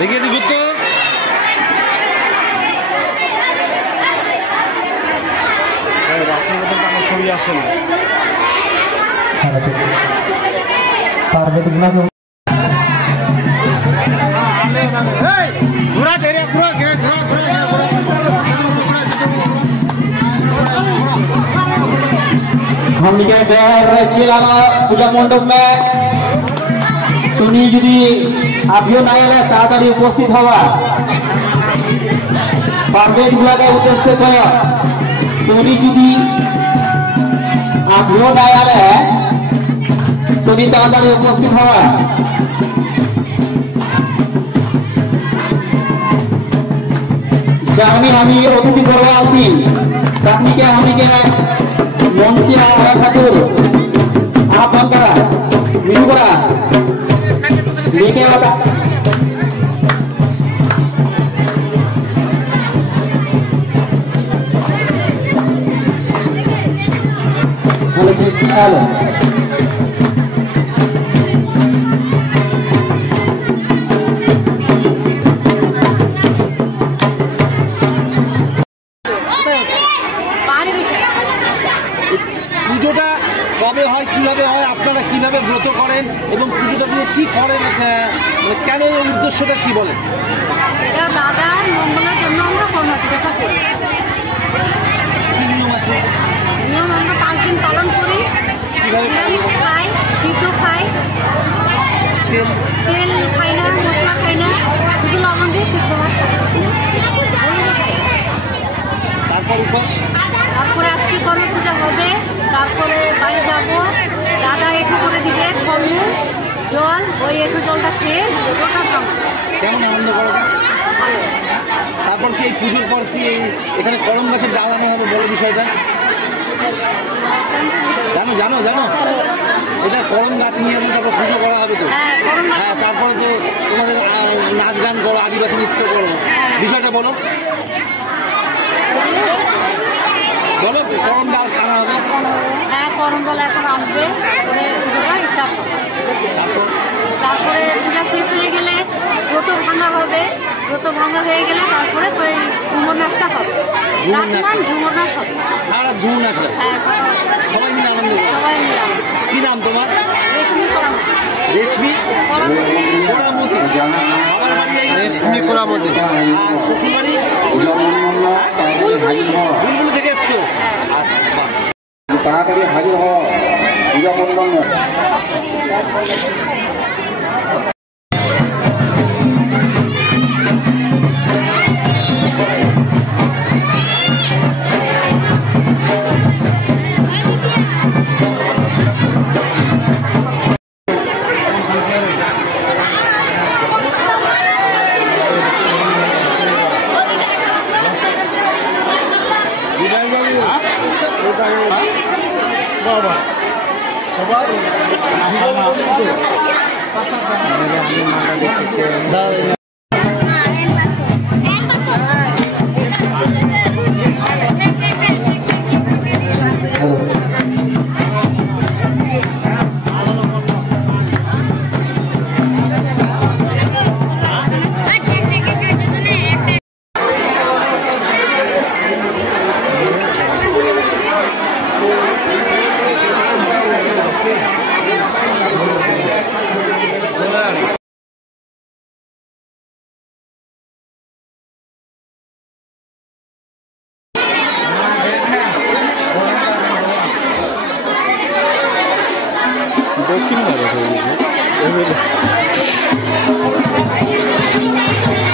देखिए दिखो तो ছবি আসছে না हम पूजा मंडप में যদি আভিও না এলে তাড়াতাড়ি উপস্থিত হওয়া পারভেজ গুলাকে উদ্দেশ্য করে তুমি যদি আভিও না এলে তুমি তাড়াতাড়ি উপস্থিত হওয়া আমি অতিথি করবো আছি আপনিকে মঞ্চে ঠাকুর আহ্বান করা মিনু করা लेके आता हेलो পুজোটা কবে হয় কিভাবে হয় আপনারা কিভাবে ব্রত করেন এবং পুজোটা দিয়ে কি করেন কেন এই উদ্দেশ্যটা কি বলেন? এটা দাদার মঙ্গলের জন্য আমরা কর্মসূচিটা করি। কি নিয়ম আছে? নিয়ম আমরা 5 দিন পালন করি। নিরামিষ খাই, সিদ্ধ খাই, তেল খাই না, মশলা খাই না, শুধু লবণ দিয়ে সিদ্ধ ভাত খাই। তারপর উপোস, তারপরে আজকে কর্মপূজা হবে, তারপরে বাড়ি যাবো, দাদা এঁঠো করে দিবে ফলমূল জল, ওই এঁঠো জলটা খেয়ে ওটা খাবো। কেমন আনন্দ করা যায়? তারপর কি এই পুজোর পর কি এখানে করম গাছের ডাল আনা হবে বলে বিষয়টা জানো জানো জানো এটা করম গাছ নিয়ে আসলে তারপর পুজো করা হবে তো। হ্যাঁ, তারপরে তো তোমাদের নাচ গান করো, আদিবাসী নৃত্য করো, বিষয়টা বলো বলো। করম ডাল আনা হবে? হ্যাঁ, করম ডাল এখন আনবে, তারপরে পুজোটা স্টার্ট হবে। তারপরে পূজা শেষ হয়ে গেলে ব্রত ভাঙা হবে, ব্রত ভাঙা হয়ে গেলে তারপরে ওই ঝুমুর নাচটা হবে। ঝুমুর নাচ হবে, সারা ঝুমুর নাচ হবে। হ্যাঁ, সবাই মিলে আনন্দ করবে। সবাই মিলে। কি নাম তোমার? রেশমি করামতি। রেশমি কোরামতি। আমার বাড়ি রেশমি কোরামতি। শ্বশুর বাড়ি বুলবুলি থেকে এসছো? তাড়াতাড়ি হাজির হও পূজা মণ্ডপে।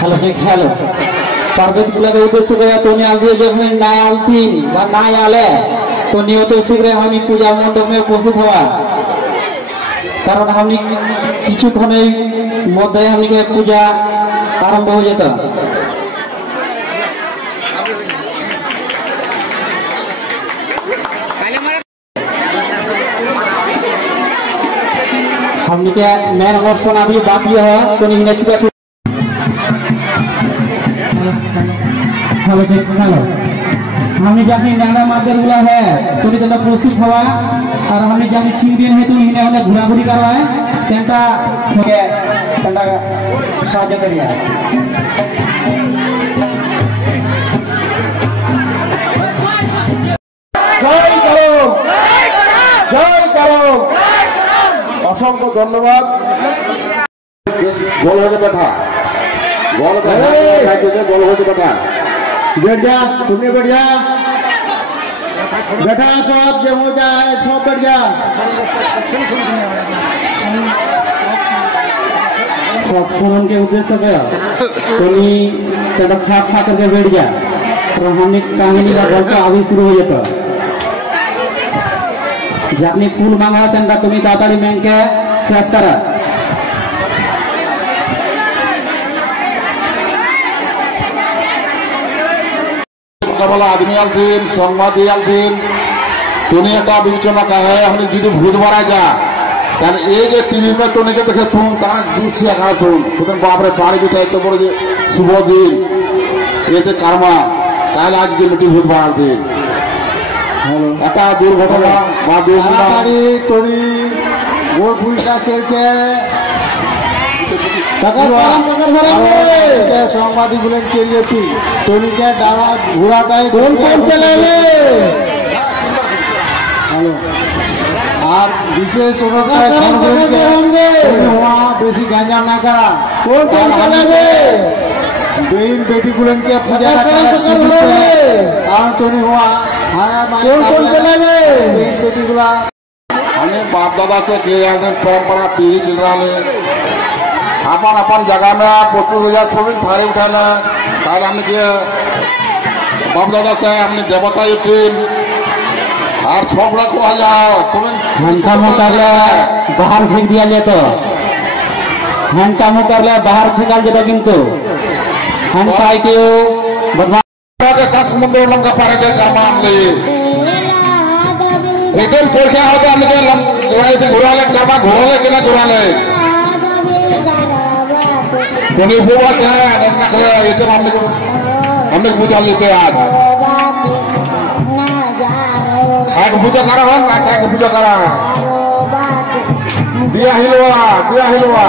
हेलो जी हेलो पार्वती गुलाके उद्देश्य করে তুমি আগে যখন না আলতিন বা না আলে তো নিয়ত শীঘ্র আমি পূজা মণ্ডপে উপস্থিত হওয়া, কারণ আমি কিছুক্ষণের মধ্যে আমাকে পূজা আরম্ভ হয়ে যেত। हमने मेन अनुष्ठान अभी बाकी है तो नहीं छुपा हेलो हेलो हमने जानी नाना मादर गुला है तो प्रस्तुत हवा और हमने जानी 3 दिन है तो इन्हें घुरा घुरी करवाए। তেনটা সঙ্গে তেনটা সাহায্য করিয়া জয় করো, জয় করো। অসংখ্য ধন্যবাদ। গোল হয়েছে বেটা, গোল গোল হয়েছে বেটা। बैठ जा, तुमने बैठ जा बेटा, सब जो हो जाए सब बैठ जा। सब फोन के उद्देश्य पे तोनी तेरा खा खा करके बैठ जा और हमने कहानी का गल्प अभी शुरू हो जाता जबनी फूल मांगा तेरा तुम्हें ताताड़ी मांग के शेष करा वाला आदमी आलथिन संवादी आलथिन तुनी एक विवेचना का है हमने जुदी भूत मारा जा कारण एक टीवी में तो नहीं देखे तुम कारण दूध से आकार तुम बाप रे पानी बिठाए तो बोलो जे सुबह दिन ये थे कर्मा काल आज जो मिट्टी भूत मारा थे एक दुर्घटना বা দুর্ঘটনা তোনি গোল পুলিশটা কেরকে সংবাদিक बोले चलिए थी टोनी के डाला घुराटाई कौन कौन चलेंगे और विशेष वहाँ बेसी गंजा ना करा कौन कौन चलेंगे बेइन बेटी गुलन के पूजा टोनी हुआ कौन कौन चलेंगे बेइन बेटी गुला हमें बाप दादा से परंपरा पीढ़ी चल रहा है अपन अपन जगह में 25,000 छवि थारे उठाना तार हमने के बाप दादा से हमने देवता युटीन और छोकरा को आ जाओ घंटा मुकाबला बाहर फेंक दिया जाए तो घंटा मुकाबला बाहर फेंका जाता किंतु घंटा के बदमाश के साथ समुद्र लंका पारे के काम ले एकदम थोड़ क्या होगा हमने के घोड़ा ले कर्मा घोड़ा ले के ना घोड़ा ले कोनी बुआ से नखरे एकदम हमने पूजा लेते आज खाक पूजा करा हो ना खाक पूजा करा दिया हिलवा